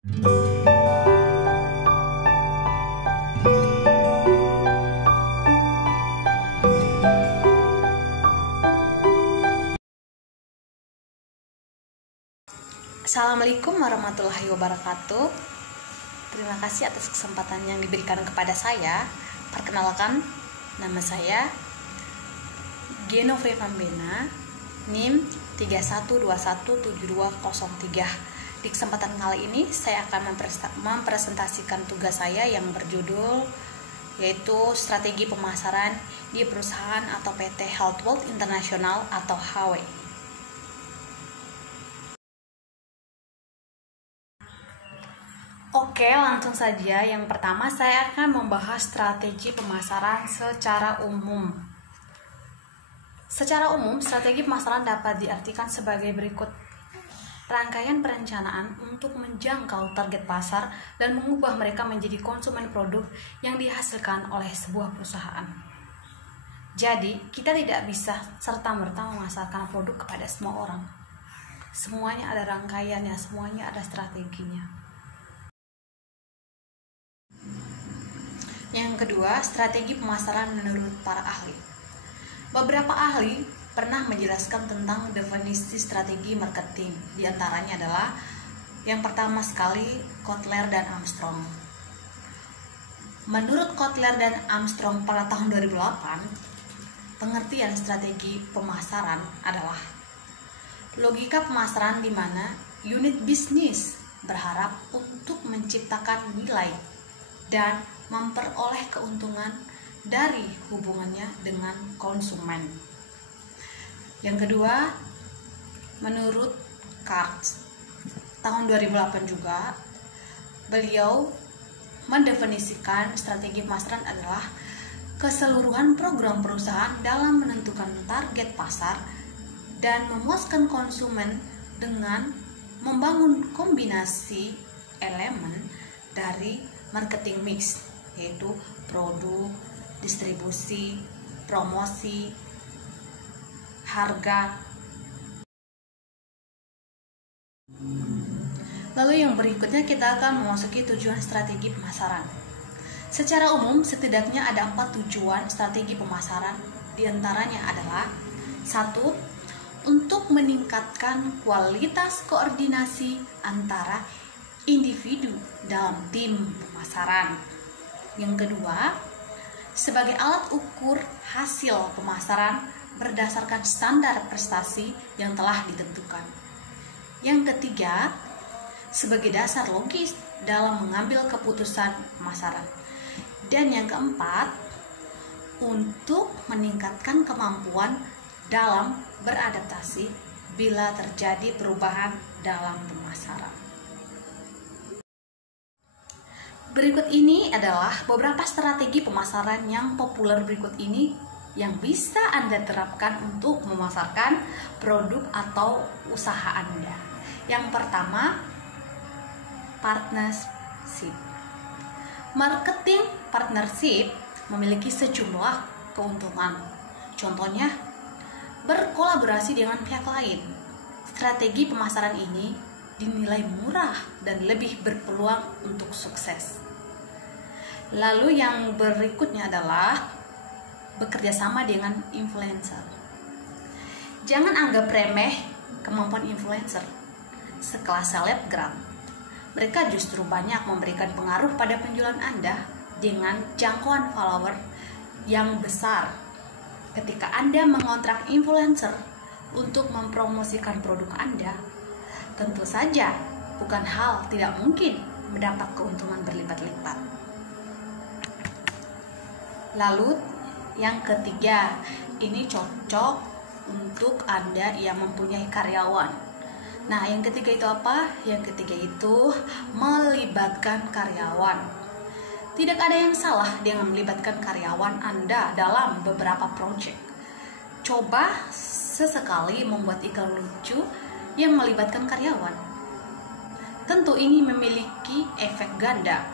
Assalamualaikum warahmatullahi wabarakatuh. Terima kasih atas kesempatan yang diberikan kepada saya. Perkenalkan, nama saya Genovre Fambena, NIM 31217203. Di kesempatan kali ini saya akan mempresentasikan tugas saya yang berjudul yaitu strategi pemasaran di perusahaan atau PT Health World International atau HW. Oke, langsung saja. Yang pertama saya akan membahas strategi pemasaran secara umum. Secara umum, strategi pemasaran dapat diartikan sebagai berikut. Rangkaian perencanaan untuk menjangkau target pasar dan mengubah mereka menjadi konsumen produk yang dihasilkan oleh sebuah perusahaan. Jadi, kita tidak bisa serta-merta memasarkan produk kepada semua orang. Semuanya ada rangkaiannya, semuanya ada strateginya. Yang kedua, strategi pemasaran menurut para ahli. Beberapa ahli pernah menjelaskan tentang definisi strategi marketing. Di antaranya adalah yang pertama sekali Kotler dan Armstrong. Menurut Kotler dan Armstrong pada tahun 2008, pengertian strategi pemasaran adalah logika pemasaran di mana unit bisnis berharap untuk menciptakan nilai dan memperoleh keuntungan dari hubungannya dengan konsumen. Yang kedua, menurut Karts, tahun 2008 juga, beliau mendefinisikan strategi pemasaran adalah keseluruhan program perusahaan dalam menentukan target pasar dan memuaskan konsumen dengan membangun kombinasi elemen dari marketing mix, yaitu produk, distribusi, promosi, harga. Lalu yang berikutnya kita akan memasuki tujuan strategi pemasaran. Secara umum, setidaknya ada 4 tujuan strategi pemasaran. Di antaranya adalah 1. Untuk meningkatkan kualitas koordinasi antara individu dalam tim pemasaran. Yang kedua, sebagai alat ukur hasil pemasaran berdasarkan standar prestasi yang telah ditentukan. Yang ketiga, sebagai dasar logis dalam mengambil keputusan pemasaran. Dan yang keempat, untuk meningkatkan kemampuan dalam beradaptasi bila terjadi perubahan dalam pemasaran. Berikut ini adalah beberapa strategi pemasaran yang populer berikut ini yang bisa Anda terapkan untuk memasarkan produk atau usaha Anda. Yang pertama, partnership. Marketing partnership memiliki sejumlah keuntungan. Contohnya, berkolaborasi dengan pihak lain. Strategi pemasaran ini dinilai murah dan lebih berpeluang untuk sukses. Lalu yang berikutnya adalah bekerja sama dengan influencer. Jangan anggap remeh kemampuan influencer sekelas selebgram. Mereka justru banyak memberikan pengaruh pada penjualan Anda dengan jangkauan follower yang besar. Ketika Anda mengontrak influencer untuk mempromosikan produk Anda, tentu saja bukan hal tidak mungkin mendapat keuntungan berlipat-lipat. Lalu yang ketiga, ini cocok untuk Anda yang mempunyai karyawan. Nah, yang ketiga itu apa? Yang ketiga itu melibatkan karyawan. Tidak ada yang salah dengan melibatkan karyawan Anda dalam beberapa proyek. Coba sesekali membuat iklan lucu yang melibatkan karyawan. Tentu ini memiliki efek ganda.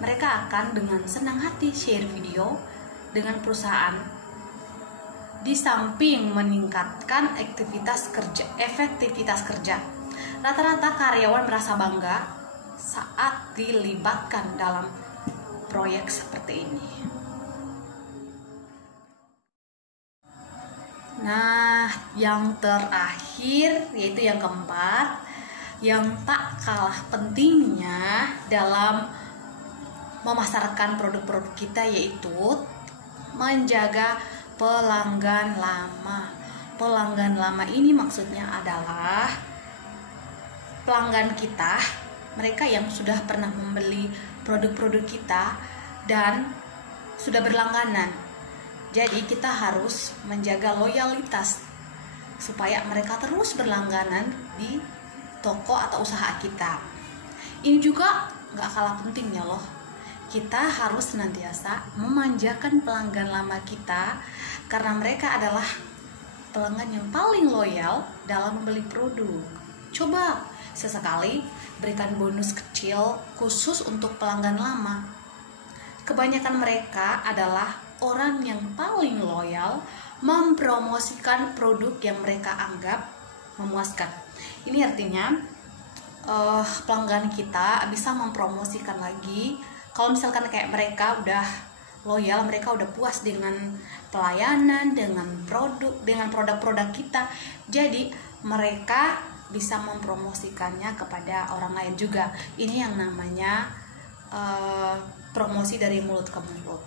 Mereka akan dengan senang hati share video dengan perusahaan, di samping meningkatkan efektivitas kerja. Rata-rata karyawan merasa bangga saat dilibatkan dalam proyek seperti ini. Nah, yang terakhir yaitu yang keempat, yang tak kalah pentingnya dalam memasarkan produk-produk kita, yaitu menjaga pelanggan lama. Pelanggan lama ini maksudnya adalah pelanggan kita, mereka yang sudah pernah membeli produk-produk kita dan sudah berlangganan. Jadi kita harus menjaga loyalitas supaya mereka terus berlangganan di toko atau usaha kita. Ini juga gak kalah pentingnya loh. Kita harus senantiasa memanjakan pelanggan lama kita karena mereka adalah pelanggan yang paling loyal dalam membeli produk. Coba sesekali berikan bonus kecil khusus untuk pelanggan lama. Kebanyakan mereka adalah orang yang paling loyal mempromosikan produk yang mereka anggap memuaskan. Ini artinya pelanggan kita bisa mempromosikan lagi. Kalau misalkan kayak mereka udah loyal, mereka udah puas dengan pelayanan, dengan produk-produk kita, jadi mereka bisa mempromosikannya kepada orang lain juga. Ini yang namanya promosi dari mulut ke mulut.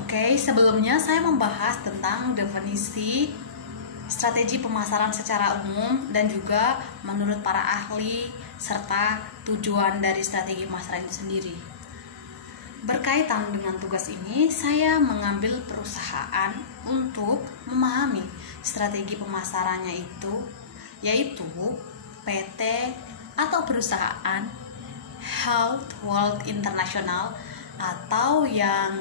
Oke, sebelumnya saya membahas tentang definisi strategi pemasaran secara umum dan juga menurut para ahli serta tujuan dari strategi pemasaran itu sendiri. Berkaitan dengan tugas ini, saya mengambil perusahaan untuk memahami strategi pemasarannya itu, yaitu PT atau perusahaan Health World International atau yang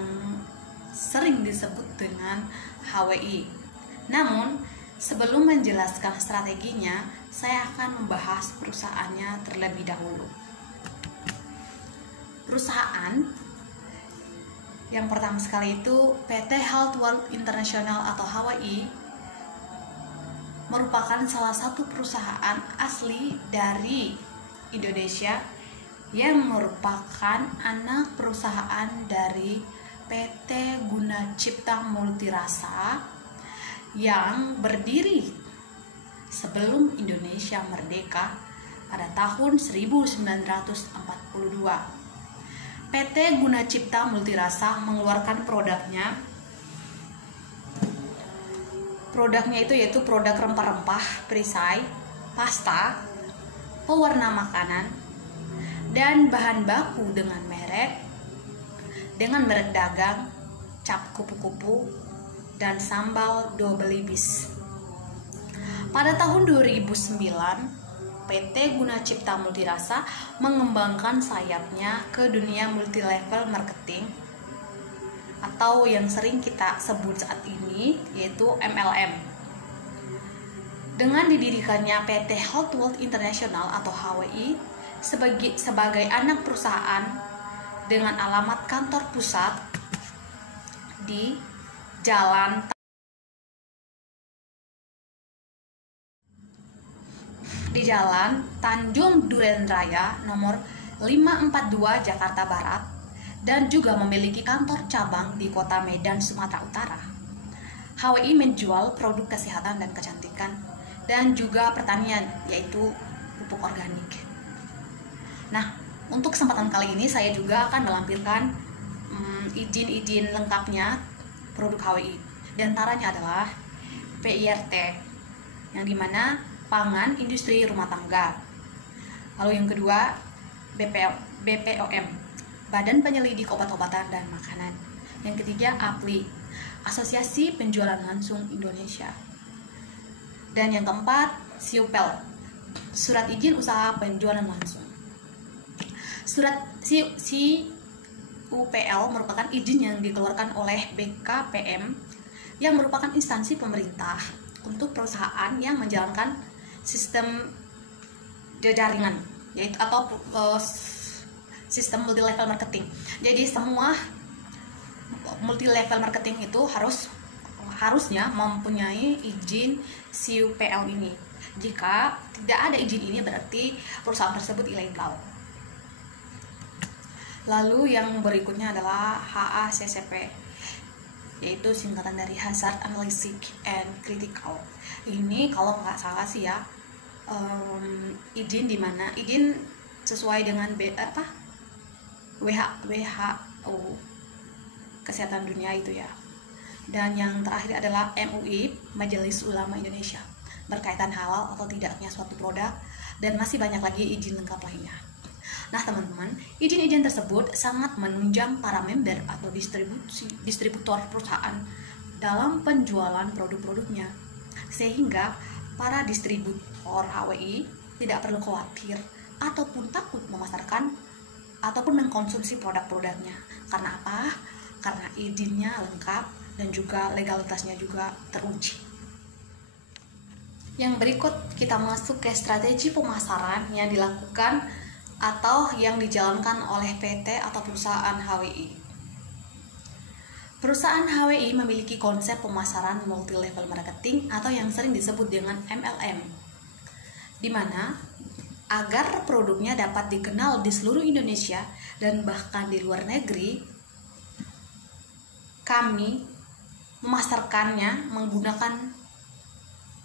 sering disebut dengan HWI. Namun, sebelum menjelaskan strateginya, saya akan membahas perusahaannya terlebih dahulu. Perusahaan yang pertama sekali itu PT Health World International atau HWI merupakan salah satu perusahaan asli dari Indonesia yang merupakan anak perusahaan dari PT Guna Cipta Multirasa yang berdiri sebelum Indonesia merdeka pada tahun 1942. PT Guna Cipta Multirasa mengeluarkan produknya itu yaitu produk rempah-rempah, perisai, pasta, pewarna makanan, dan bahan baku dengan merek dagang, cap kupu-kupu, dan sambal double ibis. Pada tahun 2009, PT Guna Cipta Multirasa mengembangkan sayapnya ke dunia multilevel marketing atau yang sering kita sebut saat ini yaitu MLM. Dengan didirikannya PT Health World International atau HWI sebagai anak perusahaan dengan alamat kantor pusat di Jalan Tanjung Duren Raya nomor 542 Jakarta Barat dan juga memiliki kantor cabang di Kota Medan, Sumatera Utara. HWI menjual produk kesehatan dan kecantikan dan juga pertanian, yaitu pupuk organik. Nah, untuk kesempatan kali ini saya juga akan melampirkan izin-izin lengkapnya produk HWI. Di antaranya adalah PIRT, yang dimana pangan industri rumah tangga. Lalu yang kedua BPOM, Badan Penyelidik Obat-obatan dan Makanan. Yang ketiga APLI, Asosiasi Penjualan Langsung Indonesia. Dan yang keempat SIUPEL, Surat Izin Usaha Penjualan Langsung. Surat SIUPL merupakan izin yang dikeluarkan oleh BKPM yang merupakan instansi pemerintah untuk perusahaan yang menjalankan sistem jaringan, yaitu atau sistem multi level marketing. Jadi semua multi level marketing itu harusnya mempunyai izin CUPL ini. Jika tidak ada izin ini berarti perusahaan tersebut ilegal. Lalu yang berikutnya adalah HACCP, yaitu singkatan dari Hazard Analysis and Critical. Ini kalau nggak salah sih ya, izin di mana izin sesuai dengan WHO Kesehatan Dunia itu ya. Dan yang terakhir adalah MUI, Majelis Ulama Indonesia, berkaitan halal atau tidaknya suatu produk, dan masih banyak lagi izin lengkap lainnya. Nah teman-teman, izin-izin tersebut sangat menunjang para member atau distributor perusahaan dalam penjualan produk-produknya, sehingga para distributor HWI tidak perlu khawatir ataupun takut memasarkan ataupun mengkonsumsi produk-produknya. Karena apa? Karena izinnya lengkap dan juga legalitasnya juga teruji. Yang berikut kita masuk ke strategi pemasaran yang dilakukan atau yang dijalankan oleh PT atau perusahaan HWI. Perusahaan HWI memiliki konsep pemasaran multi-level marketing atau yang sering disebut dengan MLM, di mana agar produknya dapat dikenal di seluruh Indonesia dan bahkan di luar negeri, kami memasarkannya menggunakan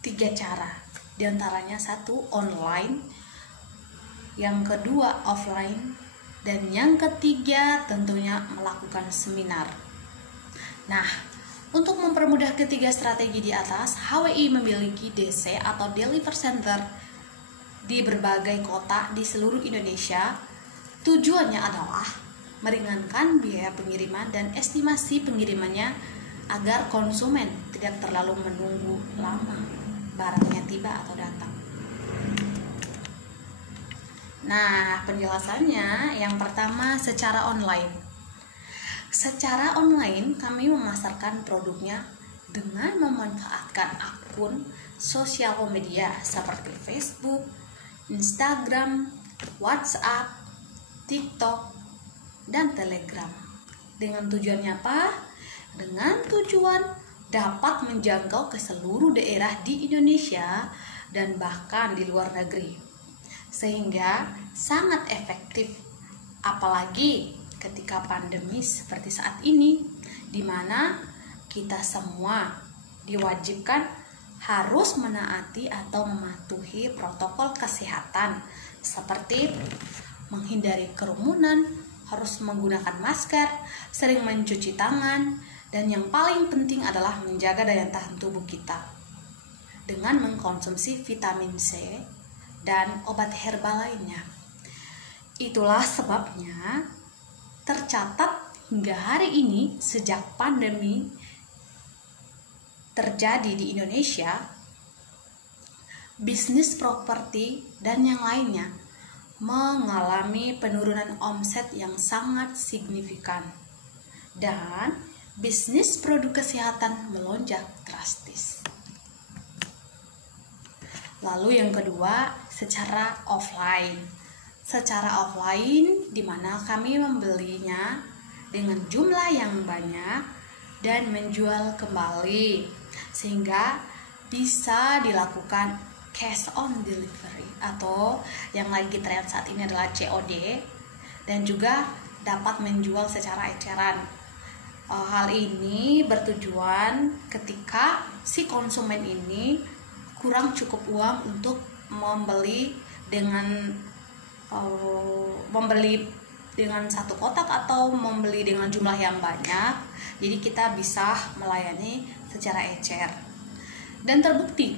3 cara. Di antaranya 1 online, yang kedua offline, dan yang ketiga tentunya melakukan seminar. Nah, untuk mempermudah ketiga strategi di atas, HWI memiliki DC atau Deliver Center di berbagai kota di seluruh Indonesia. Tujuannya adalah meringankan biaya pengiriman dan estimasi pengirimannya agar konsumen tidak terlalu menunggu lama barangnya tiba atau datang. Nah, penjelasannya yang pertama secara online. Secara online kami memasarkan produknya dengan memanfaatkan akun sosial media seperti Facebook, Instagram, WhatsApp, TikTok, dan Telegram. Dengan tujuannya apa? Dengan tujuan dapat menjangkau ke seluruh daerah di Indonesia dan bahkan di luar negeri. Sehingga sangat efektif, apalagi ketika pandemi seperti saat ini, di mana kita semua diwajibkan harus menaati atau mematuhi protokol kesehatan seperti menghindari kerumunan, harus menggunakan masker, sering mencuci tangan, dan yang paling penting adalah menjaga daya tahan tubuh kita dengan mengkonsumsi vitamin C dan obat herbal lainnya. Itulah sebabnya tercatat hingga hari ini sejak pandemi terjadi di Indonesia, bisnis properti dan yang lainnya mengalami penurunan omset yang sangat signifikan dan bisnis produk kesehatan melonjak drastis. Lalu yang kedua, secara offline. Secara offline di mana kami membelinya dengan jumlah yang banyak dan menjual kembali, sehingga bisa dilakukan cash on delivery atau yang lagi tren saat ini adalah COD, dan juga dapat menjual secara eceran. Hal ini bertujuan ketika si konsumen ini kurang cukup uang untuk membeli dengan satu kotak atau membeli dengan jumlah yang banyak. Jadi kita bisa melayani secara ecer. Dan terbukti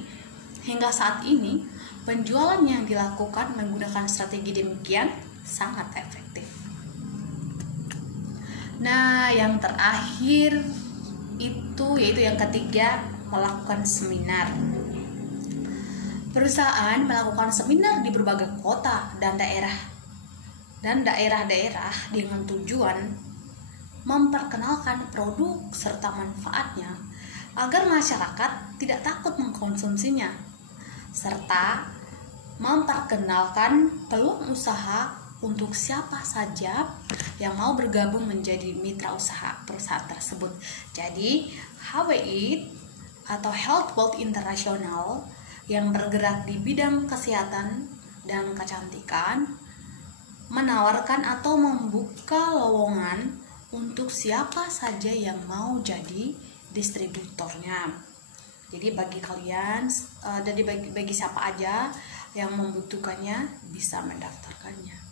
hingga saat ini penjualan yang dilakukan menggunakan strategi demikian sangat efektif. Nah, yang terakhir yaitu yang ketiga, melakukan seminar. Perusahaan melakukan seminar di berbagai kota dan daerah-daerah dengan tujuan memperkenalkan produk serta manfaatnya agar masyarakat tidak takut mengkonsumsinya, serta memperkenalkan peluang usaha untuk siapa saja yang mau bergabung menjadi mitra usaha perusahaan tersebut. Jadi HWI atau Health World International yang bergerak di bidang kesehatan dan kecantikan menawarkan atau membuka lowongan untuk siapa saja yang mau jadi distributornya. Jadi bagi kalian, bagi siapa aja yang membutuhkannya bisa mendaftarkannya.